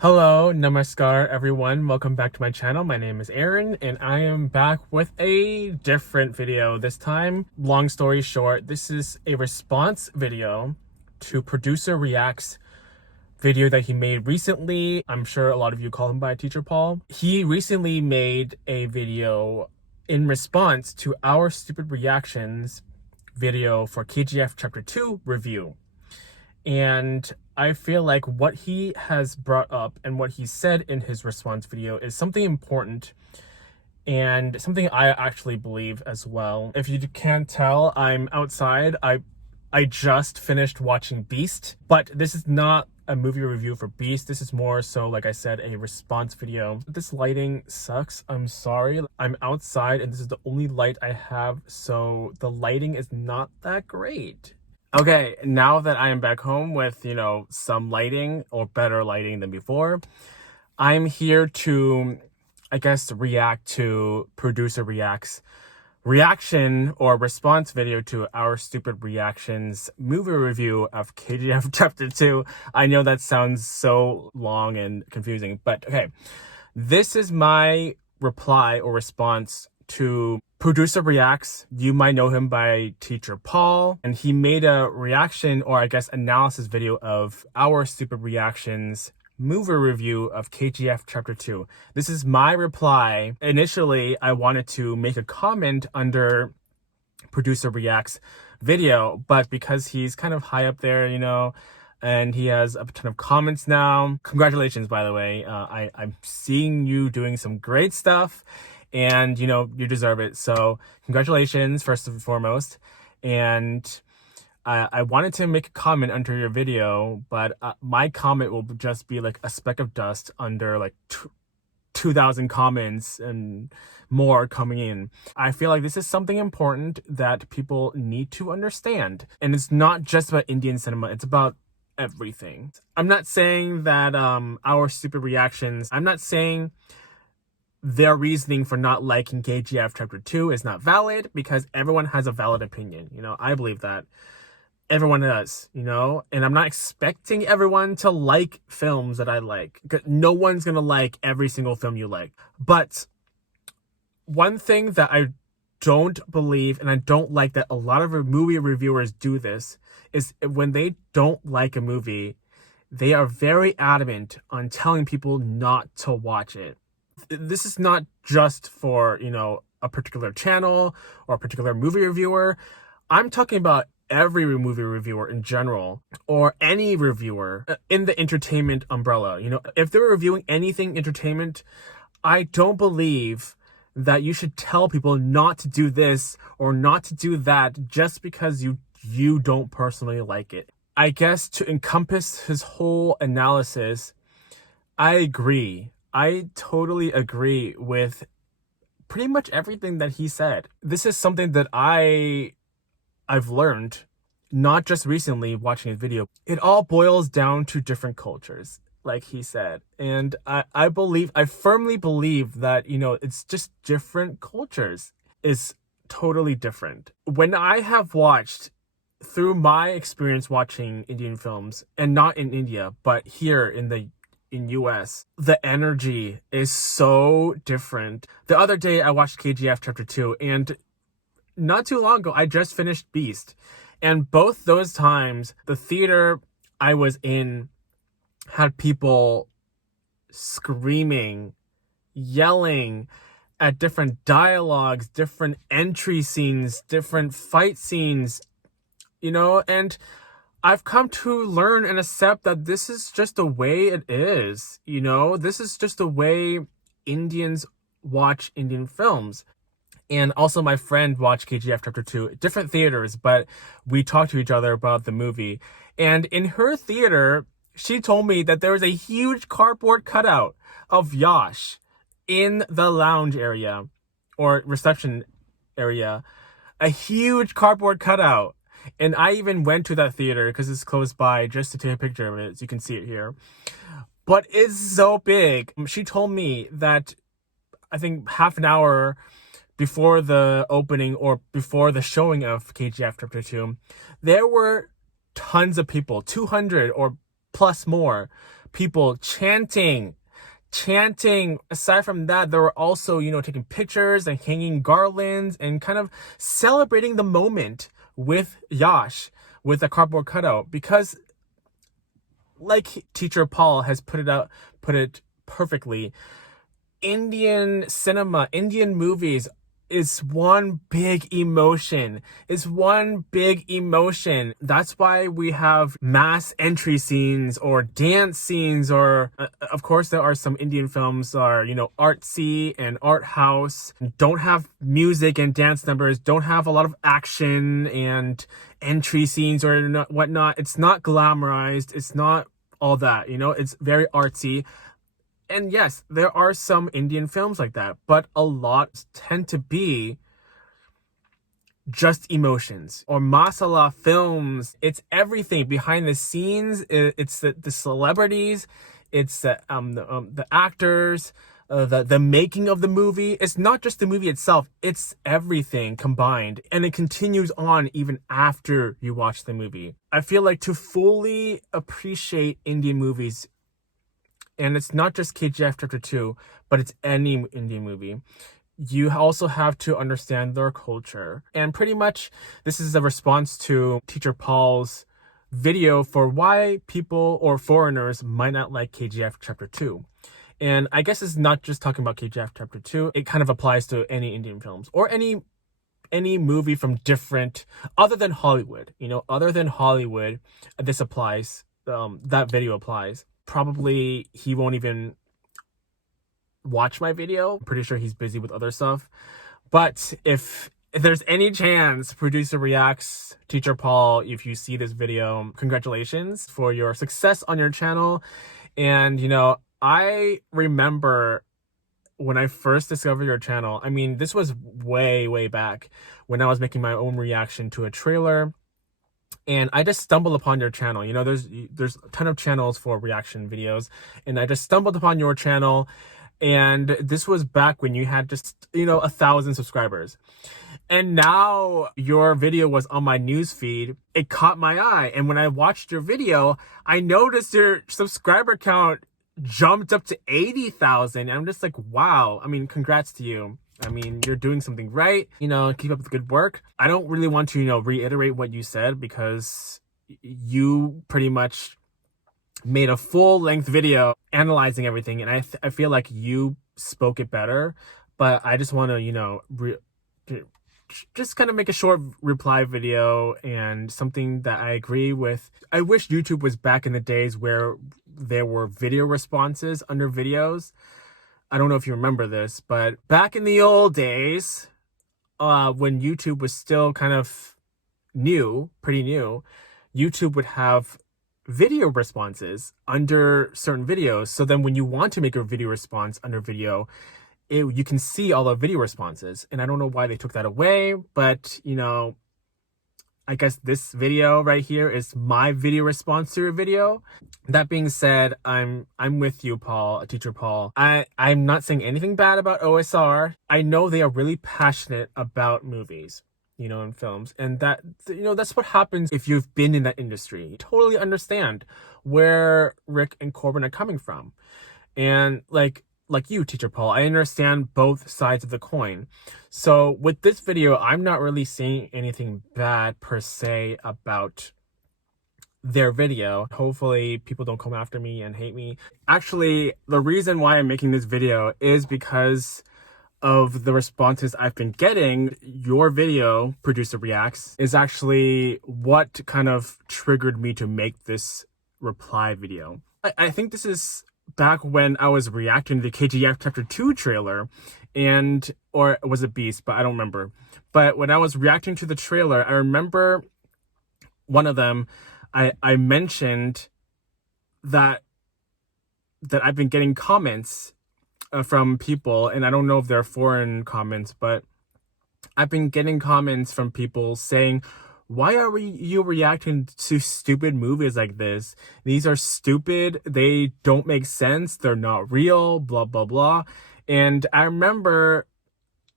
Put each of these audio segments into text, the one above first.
Hello, namaskar everyone. Welcome back to my channel. My name is Aaron and I am back with a different video. This time, long story short, this is a response video to Producer React's video that he made recently. I'm sure a lot of you call him by Teacher Paul. He recently made a video in response to our stupid reactions video for KGF Chapter 2 review. And I feel like what he has brought up and what he said in his response video is something important and something I actually believe as well. If you can't tell, I'm outside. I just finished watching Beast, but this is not a movie review for Beast. This is more so, like I said, a response video. This lighting sucks. I'm sorry. I'm outside and this is the only light I have, so the lighting is not that great. Okay, now that I am back home with, some lighting or better lighting than before, I'm here to, I guess, react to Producer React's reaction or response video to our stupid reactions movie review of KGF Chapter 2. I know that sounds so long and confusing, but okay. This is my reply or response to Producer Reacts. You might know him by Teacher Paul, and he made a reaction or I guess analysis video of our stupid reactions movie review of KGF Chapter 2. This is my reply. Initially, I wanted to make a comment under Producer Reacts video, but because he's kind of high up there, and he has a ton of comments now. Congratulations, by the way. I'm seeing you doing some great stuff. And, you deserve it. So congratulations, first and foremost. And I wanted to make a comment under your video, but my comment will just be like a speck of dust under like 2,000 comments and more coming in. I feel like this is something important that people need to understand. And it's not just about Indian cinema. It's about everything. I'm not saying that our stupid reactions, I'm not saying their reasoning for not liking KGF Chapter 2 is not valid, because everyone has a valid opinion. I believe that. Everyone does, and I'm not expecting everyone to like films that I like. No one's gonna like every single film you like. But one thing that I don't believe, and I don't like that a lot of movie reviewers do this, is when they don't like a movie, they are very adamant on telling people not to watch it. This is not just for, a particular channel or a particular movie reviewer. I'm talking about every movie reviewer in general, or any reviewer in the entertainment umbrella. If they're reviewing anything entertainment, I don't believe that you should tell people not to do this or not to do that just because you don't personally like it. I guess to encompass his whole analysis, I agree. I totally agree with pretty much everything that he said. This is something that I've learned, not just recently watching his video. It all boils down to different cultures, like he said. And I firmly believe that, it's just different cultures is totally different. When I have watched, through my experience watching Indian films, and not in India, but here in US, the energy is so different. The other day I watched KGF Chapter 2, and not too long ago I just finished Beast. And both those times, the theater I was in had people screaming, yelling at different dialogues, different entry scenes, different fight scenes, and I've come to learn and accept that this is just the way it is. This is just the way Indians watch Indian films. And also my friend watched KGF Chapter 2, different theaters, but we talked to each other about the movie. And in her theater, she told me that there was a huge cardboard cutout of Yash in the lounge area or reception area. A huge cardboard cutout. And I even went to that theater because it's close by just to take a picture of it, so you can see it here. But it's so big. She told me that I think half an hour before the opening or before the showing of KGF Chapter 2, there were tons of people, 200 or plus more people chanting. Aside from that, there were also, taking pictures and hanging garlands and kind of celebrating the moment with yash, with a cardboard cutout, because like Teacher Paul has put it perfectly, Indian cinema, Indian movies is one big emotion. That's why we have mass entry scenes or dance scenes, or of course there are some Indian films are, artsy and art house, don't have music and dance numbers, don't have a lot of action and entry scenes or whatnot. It's not glamorized. It's not all that, it's very artsy. And yes, there are some Indian films like that, but a lot tend to be just emotions. Or masala films, it's everything behind the scenes. It's the celebrities, it's the actors, the making of the movie. It's not just the movie itself, it's everything combined, and it continues on even after you watch the movie. I feel like to fully appreciate Indian movies, and it's not just KGF Chapter 2, but it's any Indian movie, you also have to understand their culture. And pretty much this is a response to Teacher Paul's video for why people or foreigners might not like KGF Chapter 2. And I guess it's not just talking about KGF Chapter 2. It kind of applies to any Indian films or any movie from different, other than Hollywood. This applies. That video applies. Probably he won't even watch my video. I'm pretty sure he's busy with other stuff. But if there's any chance Producer Reacts, Teacher Paul, if you see this video, congratulations for your success on your channel. And, I remember when I first discovered your channel, I mean, this was way back when I was making my own reaction to a trailer. And I just stumbled upon your channel. There's a ton of channels for reaction videos, and I just stumbled upon your channel. And this was back when you had just, 1,000 subscribers. And now your video was on my news feed. It caught my eye. And when I watched your video, I noticed your subscriber count jumped up to 80,000. I'm just like, wow. I mean, congrats to you. I mean, you're doing something right. Keep up the good work. I don't really want to, reiterate what you said, because you pretty much made a full-length video analyzing everything, and I feel like you spoke it better. But I just want to, just kind of make a short reply video, and something that I agree with. I wish YouTube was back in the days where there were video responses under videos. I don't know if you remember this, but back in the old days, when YouTube was still kind of pretty new, YouTube would have video responses under certain videos. So then when you want to make a video response under video, you can see all the video responses. And I don't know why they took that away, but I guess this video right here is my video response to your video. That being said, I'm with you, Paul, Teacher Paul. I'm not saying anything bad about OSR. I know they are really passionate about movies, and films. And that, that's what happens if you've been in that industry. You totally understand where Rick and Corbin are coming from. And like you, Teacher Paul, I understand both sides of the coin. So with this video, I'm not really saying anything bad per se about their video. Hopefully people don't come after me and hate me. Actually, the reason why I'm making this video is because of the responses I've been getting. Your video, Producer Reacts, is actually what kind of triggered me to make this reply video. I think this is back when I was reacting to the KGF Chapter 2 trailer, or was it Beast, but I don't remember. But when I was reacting to the trailer, I remember one of them, I mentioned that I've been getting comments from people, and I don't know if they're foreign comments, but I've been getting comments from people saying, why are you reacting to stupid movies like this? These are stupid. They don't make sense. They're not real, blah, blah, blah. And I remember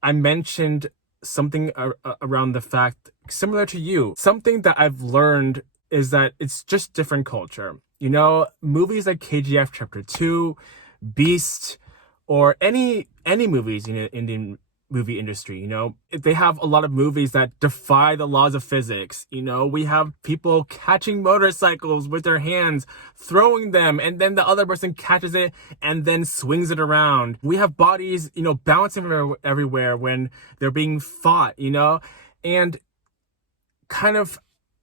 I mentioned something around the fact, similar to you, something that I've learned is that it's just different culture. You know, movies like KGF Chapter 2, Beast, or any movies in the Indian movie industry, you know, they have a lot of movies that defy the laws of physics. You know, we have people catching motorcycles with their hands, throwing them, and then the other person catches it and then swings it around. We have bodies, you know, bouncing everywhere when they're being fought, you know, and kind of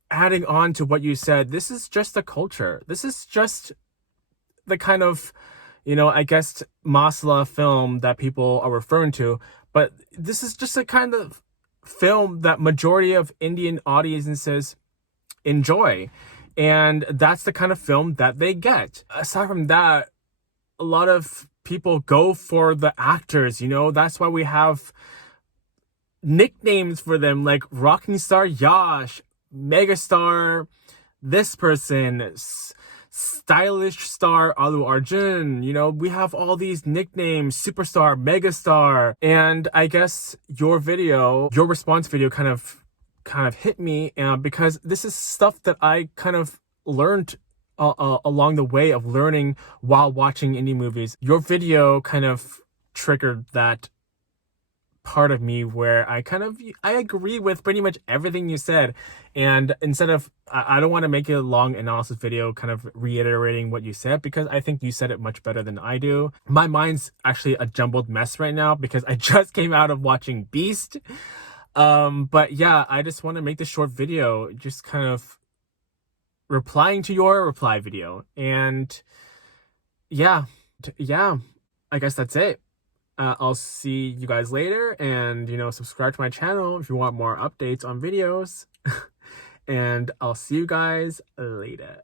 adding on to what you said, this is just the culture. This is just the kind of, you know, I guess masala film that people are referring to, but this is just a kind of film that majority of Indian audiences enjoy. And that's the kind of film that they get. Aside from that, a lot of people go for the actors, you know, that's why we have nicknames for them like Rocking Star Yash, Megastar, this person, stylish star Alu Arjun. You know, we have all these nicknames, superstar, megastar. And I guess your response video kind of hit me because this is stuff that I kind of learned along the way of learning while watching indie movies. Your video kind of triggered that part of me where I agree with pretty much everything you said. And instead of, I don't want to make a long analysis video kind of reiterating what you said, because I think you said it much better than I do. My mind's actually a jumbled mess right now because I just came out of watching Beast. But yeah, I just want to make this short video, just kind of replying to your reply video. And yeah, I guess that's it. I'll see you guys later, and, you know, subscribe to my channel if you want more updates on videos. And I'll see you guys later.